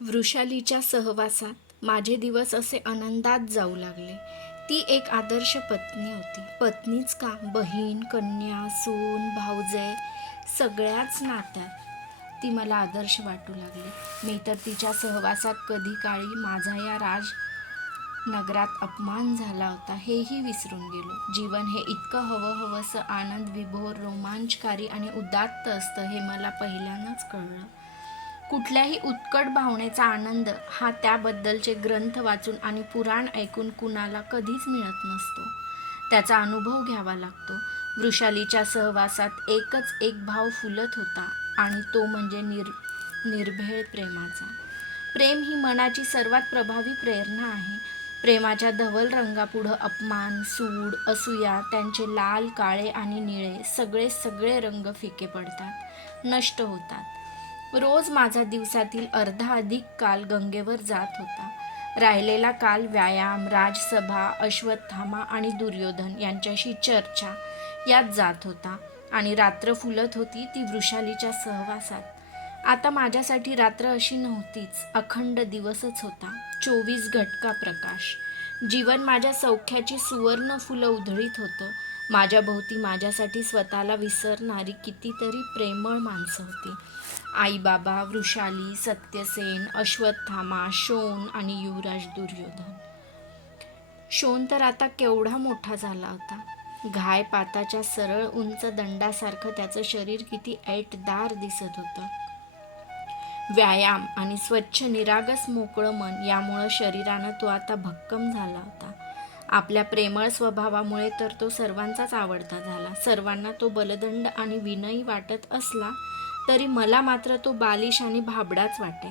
वृषालीच्या सहवासात माझे दिवस असे आनंदात जाऊ लागले. ती एक आदर्श पत्नी होती. पत्नीच का? बहीण कन्या सून भाऊजे सगळ्याच नात्यात ती मला आदर्श वाटू लागली. मी तर तिच्या सहवासात कधी काळी माझा या राज नगरात अपमान झाला होता हेही विसरून गेलो. जीवन हे इतकं हवं हवंसं आनंद विभोर रोमांचकारी आणि उदात्त असतं हे मला पहिल्यांदाच कळलं. कुठल्याही उत्कट भावनेचा आनंद हा त्याबद्दलचे ग्रंथ वाचून आणि पुराण ऐकून कुणाला कधीच मिळत नसतो. त्याचा अनुभव घ्यावा लागतो. वृषालीच्या सहवासात एकच एक भाव फुलत होता आणि तो म्हणजे निर निर्भेळ प्रेमाचा. प्रेम ही मनाची सर्वात प्रभावी प्रेरणा आहे. प्रेमाच्या धवल रंगापुढं अपमान सूड असूया त्यांचे लाल काळे आणि निळे सगळे सगळे रंग फिके पडतात नष्ट होतात. रोज माझा दिवसातील अर्धा अधिक काल गंगेवर जात होता. राहिलेला काल व्यायाम राजसभा अश्वत्थामा आणि दुर्योधन यांच्याशी चर्चा यात जात होता आणि रात्र फुलत होती ती वृषालीच्या सहवासात. आता माझ्यासाठी रात्र अशी नव्हतीच अखंड दिवसच होता. चोवीस घटका प्रकाश. जीवन माझ्या सौख्याची सुवर्ण फुलं उधळीत होतं. माझ्याभोवती माझ्यासाठी स्वतःला विसरणारी कितीतरी प्रेमळ माणसं होती. आई बाबा वृषाली सत्यसेन अश्वत्थामा शोन आणि युवराज दुर्योधन. शोन तर आता केवढा मोठा झाला होता. घाय पाताच्या सरळ उंच दंडासारखं त्याचं शरीर किती ऐटदार दिसत होतं. व्यायाम आणि स्वच्छ निरागस मोकळं मन यामुळं शरीरानं तो आता भक्कम झाला होता. आपल्या प्रेमळ स्वभावामुळे तर तो सर्वांचाच आवडता झाला. सर्वांना तो बलदंड आणि विनयी वाटत असला तरी मला मात्र तो बालिश आणि भाबडाच वाटे.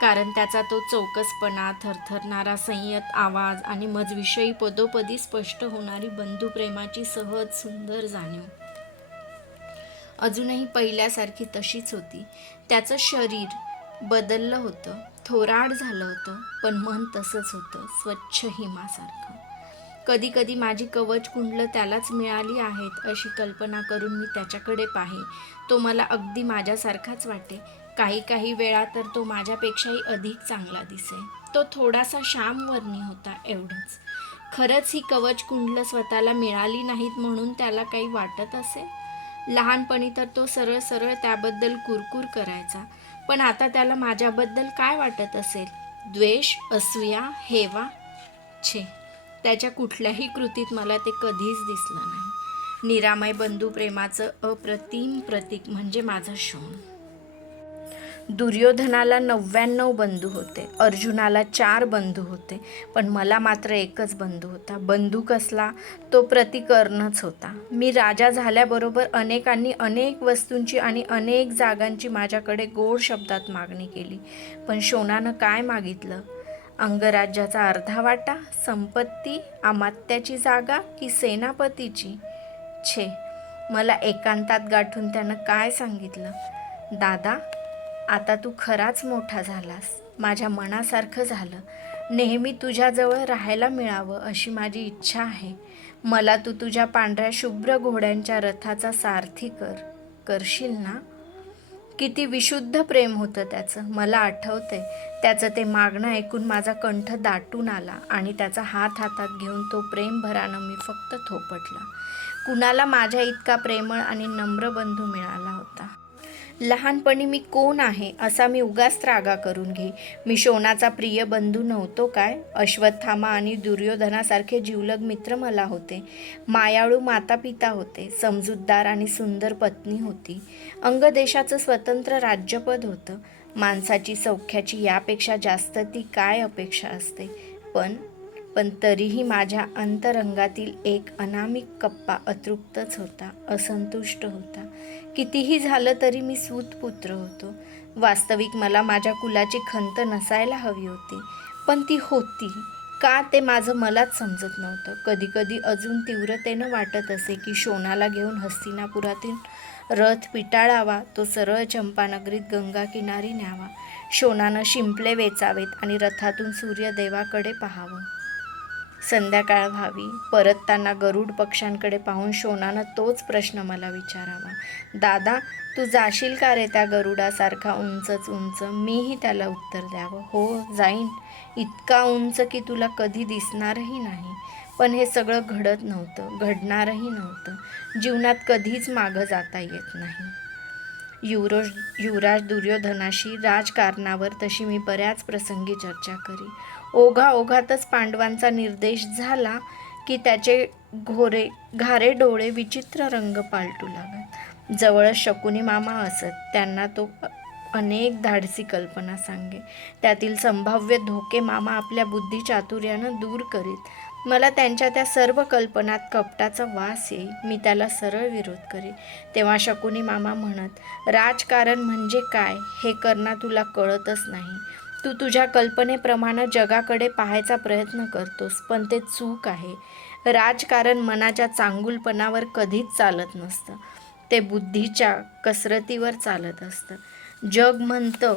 कारण त्याचा तो चौकसपणा थरथरणारा संयत आवाज आणि मजविषयी पदोपदी स्पष्ट होणारी बंधुप्रेमाची सहज सुंदर जाणीव. अजूनही पहिल्यासारखी तशीच होती. त्याचं शरीर बदललं होतं. थोराड झालं होतं पण मन तसंच होतं स्वच्छ हिमासारखं. कधी कधी माझी कवच कुंडलं त्यालाच मिळाली आहेत अशी कल्पना करून मी त्याच्याकडे पाहे. तो मला अगदी माझ्यासारखाच वाटे. काही काही वेळा तर तो माझ्यापेक्षाही अधिक चांगला दिसे. तो थोडासा श्यामवर्णी होता एवढंच. खरंच ही कवच कुंडलं स्वतःला मिळाली नाहीत म्हणून त्याला काही वाटत असेल लहानपणी तर तो सरळ सरळ त्याबद्दल कुरकुर करायचा. पण आता त्याला माझ्याबद्दल काय वाटत असेल? द्वेष असूया हेवा? छे. त्याच्या कुठल्याही कृतीत मला ते कधीच दिसलं नाही. निरामय बंधू प्रेमाचं अप्रतिम प्रतीक म्हणजे माझा शोण. दुर्योधनाला नव्याण्णव बंधू होते. अर्जुनाला चार बंधू होते. पण मला मात्र एकच बंधू होता. बंधू कसला? तो प्रतिकर्णच होता. मी राजा झाल्याबरोबर अनेकांनी अनेक वस्तूंची आणि अनेक जागांची माझ्याकडे गोड शब्दात मागणी केली. पण शोनानं काय मागितलं? अंगराज्याचा अर्धा वाटा संपत्ती अमात्याची जागा की सेनापतीची? छे मला एकांतात गाठून त्यानं काय सांगितलं? दादा आता तू खराच मोठा झालास. माझ्या मनासारखं झालं. नेहमी तुझ्याजवळ राहायला मिळावं अशी माझी इच्छा आहे. मला तू तुझ्या पांढऱ्या शुभ्र घोड्यांच्या रथाचा सारथी कर. करशील ना? किती विशुद्ध प्रेम होतं त्याचं. मला आठवतंय. त्याचं ते मागणं ऐकून माझा कंठ दाटून आला आणि त्याचा हात हातात घेऊन तो प्रेमभरानं मी फक्त थोपटला. कुणाला माझ्या इतका प्रेमळ आणि नम्र बंधू मिळाला होता? लहानपणी मी कोण आहे असा मी उगाच त्रागा करून घे. मी शोनाचा प्रिय बंधू नव्हतो काय? अश्वत्थामा आणि दुर्योधनासारखे जीवलग मित्र मला होते. मायाळू माता पिता होते समजूतदार आणि सुंदर पत्नी होती. अंगदेशाचं स्वतंत्र राज्यपद होतं. माणसाची सौख्याची यापेक्षा जास्त ती काय अपेक्षा असते? पण पण तरीही माझ्या अंतरंगातील एक अनामिक कप्पा अतृप्तच होता असंतुष्ट होता. कितीही झालं तरी मी सूतपुत्र होतो. वास्तविक मला माझ्या कुलाची खंत नसायला हवी होती पण ती होती. का ते माझं मलाच समजत नव्हतं. कधीकधी अजून तीव्रतेनं वाटत असे की शोनाला घेऊन हस्तिनापुरातील रथ पिटाळावा तो सरळ चंपानगरीत गंगा किनारी न्यावा. शोनानं शिंपले वेचावेत आणि रथातून सूर्यदेवाकडे पाहावं. संध्याकाळ व्हावी. परतताना गरुड पक्ष्यांकडे पाहून शोनानं तोच प्रश्न मला विचारावा. दादा तू जाशील का रे त्या गरुडासारखा उंचच उंच? मीही त्याला उत्तर द्यावं. हो जाईन. इतका उंच की तुला कधी दिसणारही नाही. पण हे सगळं घडत नव्हतं. घडणारही नव्हतं. जीवनात कधीच मागं जाता येत नाही. युवरोज युवराज दुर्योधनाशी राजकारणावर तशी मी बऱ्याच प्रसंगी चर्चा करी. ओघा ओघातच पांडवांचा निर्देश झाला की त्याचे घोरे घारे डोळे विचित्र रंग पालटू लागत. जवळच शकुनी मामा असत. त्यांना तो अनेक धाडसी कल्पना सांगे. त्यातील संभाव्य धोके मामा आपल्या बुद्धी चातुर्यानं दूर करीत. मला त्यांच्या त्या सर्व कल्पनात कपटाचा वास येई. मी त्याला सरळ विरोध करी. तेव्हा शकुनी मामा म्हणत राजकारण म्हणजे काय? हे करणं तुला कळतच नाही. तू तुझ्या कल्पनेप्रमाणे जगाकडे पाहायचा प्रयत्न करतोस पण ते चूक आहे. राजकारण मनाच्या चांगुलपणावर कधीच चालत नसतं. ते बुद्धीच्या कसरतीवर चालत असतं. जग म्हणतं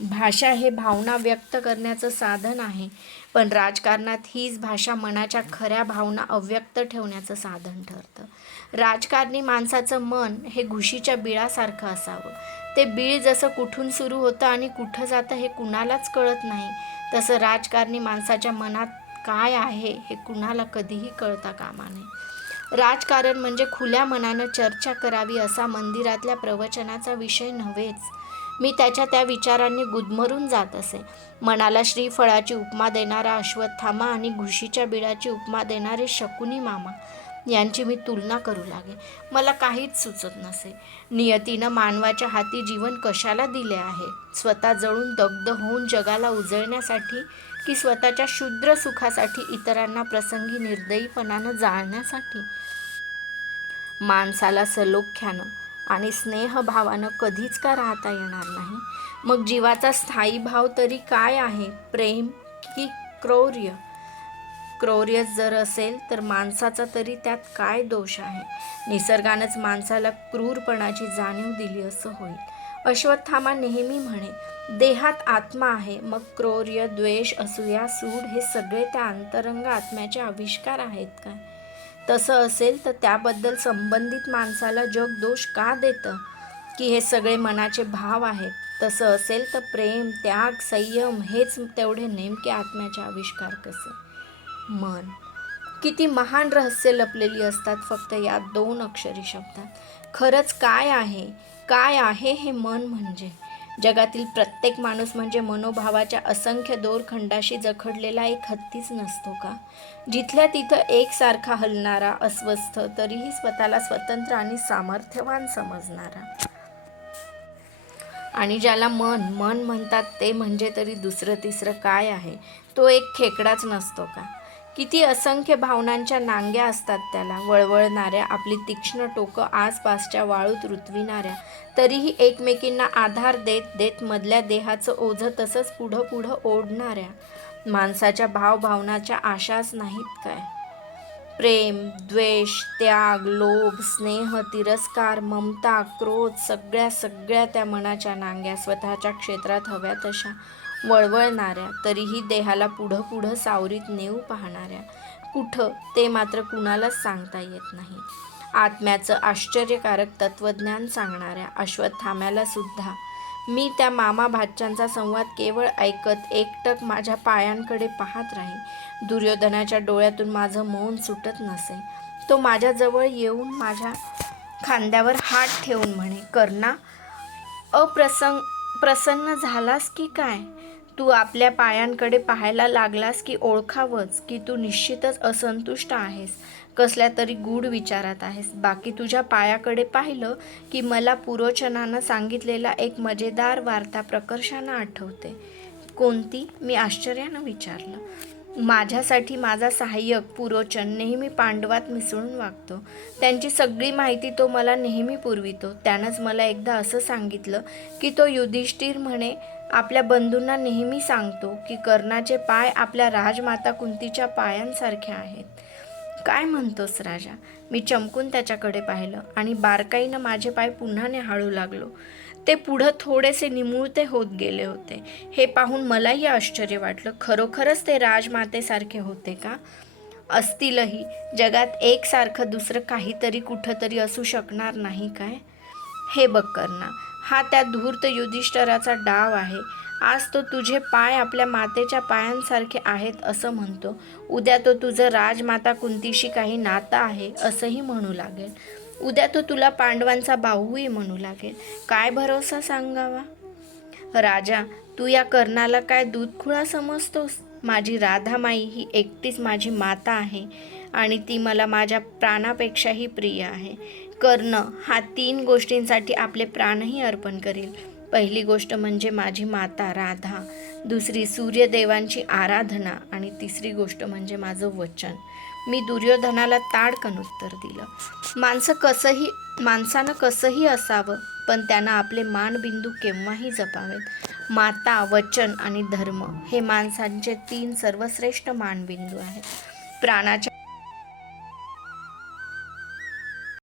भाषा हे भावना व्यक्त करण्याचं साधन आहे. पण राजकारणात हीच भाषा मनाच्या खऱ्या भावना अव्यक्त ठेवण्याचं साधन ठरतं. राजकारणी माणसाचं मन हे घुशीच्या बिळासारखं असावं. ते बीळ जसं कुठून सुरू होतं आणि कुठं जातं हे कुणालाच कळत नाही. तसं राजकारणी माणसाच्या मनात काय आहे हे कुणाला कधीही कळता कामा नये. राजकारण म्हणजे खुल्या मनानं चर्चा करावी असा मंदिरातल्या प्रवचनाचा विषय नव्हेच. मी त्याच्या त्या विचारांनी गुदमरून जात असे. मनाला श्रीफळाची उपमा देणारा अश्वत्थामा आणि घुशीच्या बिळाची उपमा देणारे शकुनी मामा यांची मी तुलना करू लागे. मला काहीच सुचत नसे. नियतीनं मानवाच्या हाती जीवन कशाला दिले आहे? स्वतः जळून दग्ध होऊन जगाला उजळण्यासाठी की स्वतःच्या क्षुद्र सुखासाठी इतरांना प्रसंगी निर्दयीपणानं जाळण्यासाठी? माणसाला सलोख्यानं आणि स्नेहभावानं कधीच का राहता येणार नाही? मग जीवाचा स्थायी भाव तरी काय आहे? प्रेम की क्रौर्य? क्रौर्य जर असेल तर माणसाचा तरी त्यात काय दोष आहे? निसर्गानंच माणसाला क्रूरपणाची जाणीव दिली असं होईल. अश्वत्थामा नेहमी म्हणे देहात आत्मा आहे मग क्रौर्य द्वेष असूया सूड हे सगळे त्या अंतरंग आत्म्याचे आविष्कार आहेत काय? तसं असेल तर त्याबद्दल संबंधित माणसाला जग दोष का देतं? की हे सगळे मनाचे भाव आहेत? तसं असेल तर प्रेम त्याग संयम हेच तेवढे नेमके आत्म्याचे आविष्कार कसं? मन. किती महान रहस्य लपलेली असतात फक्त या दोन अक्षरी शब्दात. खरंच काय आहे? काय आहे हे मन म्हणजे? जगातील प्रत्येक माणूस म्हणजे मनोभावाच्या असंख्य दोरखंडाशी जखडलेला एक हत्तीच नसतो का? जिथल्या तिथं एकसारखा हलणारा अस्वस्थ तरीही स्वतःला स्वतंत्र आणि सामर्थ्यवान समजणारा. आणि ज्याला मन मन म्हणतात ते म्हणजे तरी दुसरं तिसरं काय आहे? तो एक खेकडाच नसतो का? किती असंख्य भावनांच्या नांग्या असतात त्याला. वळवळणाऱ्या आपली तीक्ष्ण टोकं आसपासच्या वाळूत रुतविणाऱ्या. तरीही एकमेकींना आधार देत देत मधल्या देहाचं ओझं तसंच पुढं पुढं ओढणाऱ्या. माणसाच्या भावभावनाच्या आशाच नाहीत काय? प्रेम द्वेष त्याग लोभ स्नेह तिरस्कार ममता क्रोध सगळ्या सगळ्या त्या मनाच्या नांग्या स्वतःच्या क्षेत्रात हव्या तशा. वळवळणाऱ्या तरीही देहाला पुढं पुढं सावरीत नेऊ पाहणाऱ्या. कुठं? ते मात्र कुणालाच सांगता येत नाही. आत्म्याचं आश्चर्यकारक तत्त्वज्ञान सांगणाऱ्या अश्वत्थाम्याला सुद्धा. मी त्या मामा भाच्यांचा संवाद केवळ ऐकत एकटक माझ्या पायांकडे पाहत राही. दुर्योधनाच्या डोळ्यातून माझं मौन सुटत नसे. तो माझ्याजवळ येऊन माझ्या खांद्यावर हात ठेवून म्हणे कर्णा अप्रसंग प्रसन्न झालास की काय? तू आपल्या पायांकडे पाहायला लागलास की ओळखावंच की तू निश्चितच असंतुष्ट आहेस. कसल्या तरी गूढ विचारात आहेस. बाकी तुझ्या पायाकडे पाहिलं की मला पुरोचनानं सांगितलेला एक मजेदार वार्ता प्रकर्षानं आठवते. कोणती? मी आश्चर्यानं विचारलं. माझ्यासाठी माझा सहाय्यक पुरोचन नेहमी पांडवात मिसळून वागतो. त्यांची सगळी माहिती तो मला नेहमी पुरवितो. त्यानंच मला एकदा असं सांगितलं की तो युधिष्ठिर म्हणे आपल्या बंधूंना नेहमी सांगतो की कर्णाचे पाय आपल्या राजमाता कुंतीच्या पायांसारखे आहेत. काय म्हणतोस राजा? मी चमकून त्याच्याकडे पाहिलं आणि बारकाईनं माझे पाय पुन्हा निहाळू लागलो. ते पुढं थोडेसे निमुळते होत गेले होते. हे पाहून मलाही आश्चर्य वाटलं. खरोखरच ते राजमातेसारखे होते का? असतीलही. जगात एकसारखं दुसरं काहीतरी कुठंतरी असू शकणार नाही काय? हे बघ कर्णा हा त्या धूर्त युधिष्ठराचा डाव आहे. आज तो तुझे पाय आपल्या मातेच्या पायांसारखे आहेत असं म्हणतो. उद्या तो तुझं राजमाता कुंतीशी काही नातं आहे असंही म्हणू लागेल. उद्या तो तुला पांडवांचा भाऊही म्हणू लागेल. काय भरोसा सांगावा? राजा तू या कर्णाला काय दूधखुळा समजतोस? माझी राधामाई ही एकटीच माझी माता आहे आणि ती मला माझ्या प्राणापेक्षाही प्रिय आहे. कर्ण हा तीन गोष्टींसाठी आपले प्राणही अर्पण करील. पहिली गोष्ट म्हणजे माझी माता राधा दुसरी सूर्यदेवांची आराधना आणि तिसरी गोष्ट म्हणजे माझं वचन. मी दुर्योधनाला ताडकन उत्तर दिलं. माणसं कसंही माणसानं कसंही असावं पण त्यांना आपले मानबिंदू केव्हाही जपावेत. माता वचन आणि धर्म हे माणसांचे तीन सर्वश्रेष्ठ मानबिंदू आहेत. प्राणाच्या